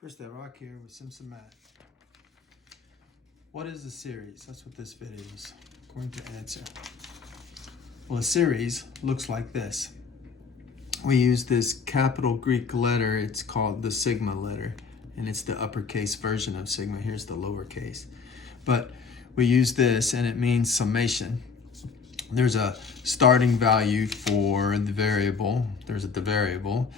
Chris that Rock here with Simpson Math. What is a series? That's what this video is going to answer. Well, a series looks like this. We use this capital Greek letter. It's called the sigma letter, and it's the uppercase version of sigma. Here's the lowercase. But we use this, and it means summation. There's a starting value for the variable. There's the variable.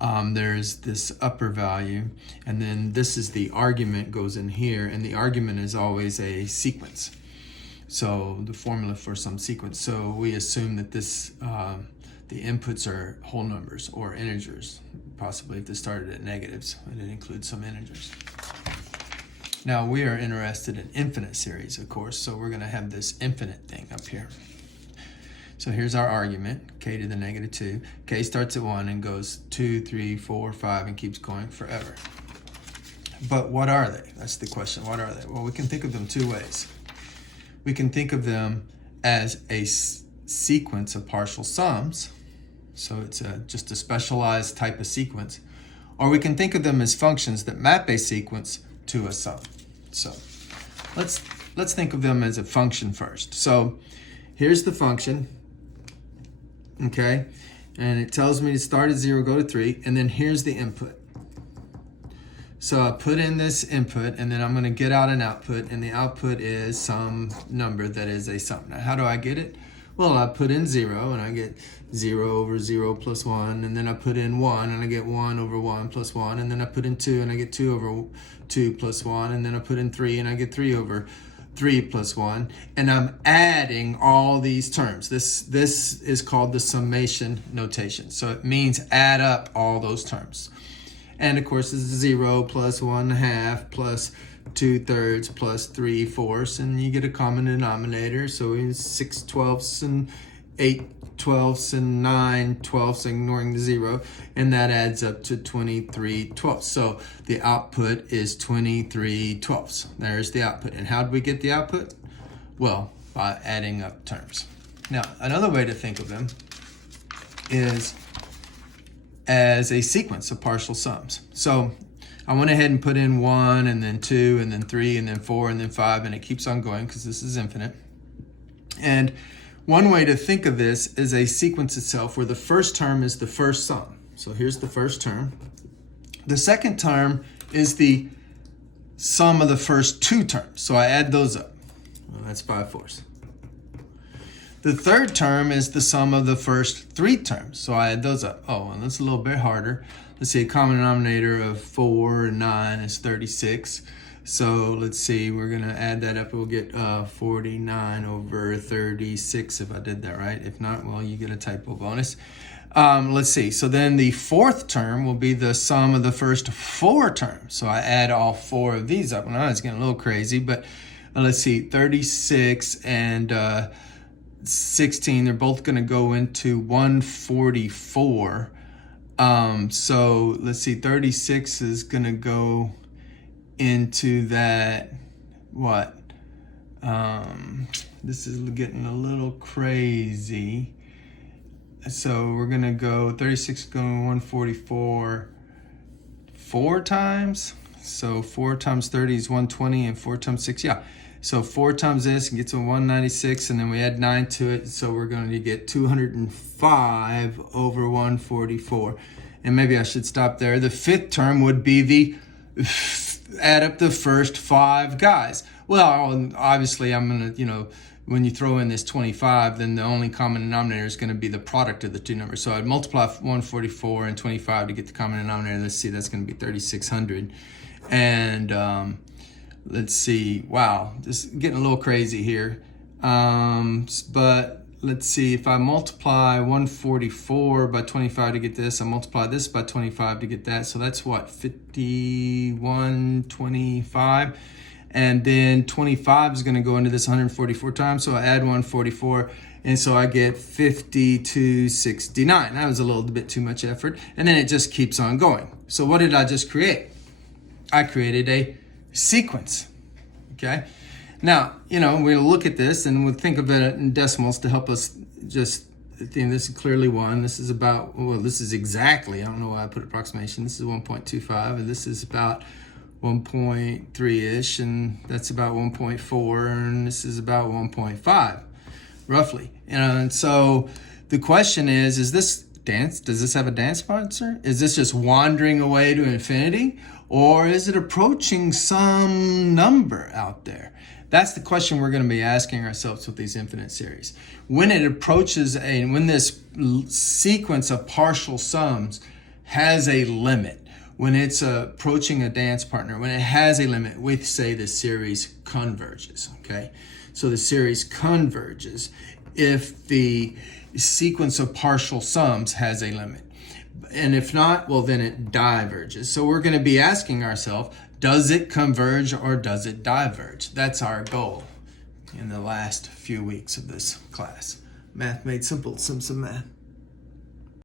There's this upper value, and then this is the argument goes in here, and the argument is always a sequence. So the formula for some sequence. So we assume that this the inputs are whole numbers or integers, possibly if they started at negatives, and it includes some integers. Now we are interested in infinite series, of course, so we're going to have this infinite thing up here. So here's our argument, k to the negative 2. K starts at 1 and goes 2, 3, 4, 5, and keeps going forever. But what are they? That's the question. What are they? Well, we can think of them two ways. We can think of them as a sequence of partial sums. So it's just a specialized type of sequence. Or we can think of them as functions that map a sequence to a sum. So let's think of them as a function first. So here's the function. Okay, and it tells me to start at 0, go to 3, and then here's the input. So I put in this input, and then I'm going to get out an output, and the output is some number that is a sum. Now, how do I get it? Well, I put in 0, and I get 0 over 0 plus 1, and then I put in 1, and I get 1 over 1 plus 1, and then I put in 2, and I get 2 over 2 plus 1, and then I put in 3, and I get 3 over 3 plus 1, and I'm adding all these terms. This is called the summation notation. So it means add up all those terms. And of course, it's 0 plus 1/2 plus 2/3 plus 3/4, and you get a common denominator. So it's 6/12 and 8/12 and 9/12, ignoring the 0, and that adds up to 23/12. So the output is 23/12. There's the output. And how do we get the output? Well, by adding up terms. Now, another way to think of them is as a sequence of partial sums. So I went ahead and put in 1, and then 2, and then 3, and then 4, and then 5, and it keeps on going because this is infinite. And one way to think of this is a sequence itself where the first term is the first sum. So here's the first term. The second term is the sum of the first two terms. So I add those up. Well, that's 5/4. The third term is the sum of the first three terms. So I add those up. Oh, and that's a little bit harder. Let's see, a common denominator of 4 and 9 is 36. So let's see, we're going to add that up. We'll get 49 over 36 if I did that right. If not, well, you get a typo bonus. Let's see. So then the fourth term will be the sum of the first four terms. So I add all four of these up. Now it's getting a little crazy, but let's see, 36 and 16, they're both going to go into 144. So let's see, 36 is going to go into that, what? This is getting a little crazy. So we're going to go 36 going 144 4 times. So 4 times 30 is 120, and 4 times 6, yeah. So 4 times this gets to 196, and then we add 9 to it. So we're going to get 205 over 144. And maybe I should stop there. The fifth term would be the add up the first 5 guys. Well, obviously I'm going to, when you throw in this 25, then the only common denominator is going to be the product of the two numbers. So I'd multiply 144 and 25 to get the common denominator. Let's see, that's going to be 3,600. And let's see, wow, this is getting a little crazy here. But let's see, if I multiply 144 by 25 to get this, I multiply this by 25 to get that. So that's what, 5125. And then 25 is going to go into this 144 times. So I add 144, and so I get 5269. That was a little bit too much effort. And then it just keeps on going. So what did I just create? I created a sequence. Okay. Now, we'll look at this and we'll think of it in decimals to help us just this is clearly 1. This is about, well, this is exactly, I don't know why I put approximation. This is 1.25, and this is about 1.3-ish, and that's about 1.4, and this is about 1.5, roughly. And so the question is this dance, does this have a dance sponsor? Is this just wandering away to infinity? Or is it approaching some number out there? That's the question we're going to be asking ourselves with these infinite series. When it approaches when this sequence of partial sums has a limit, when it's approaching a dance partner, when it has a limit, we say the series converges, okay? So the series converges if the sequence of partial sums has a limit. And if not, well, then it diverges. So we're going to be asking ourselves, does it converge or does it diverge? That's our goal in the last few weeks of this class. Math made simple, Simpson math.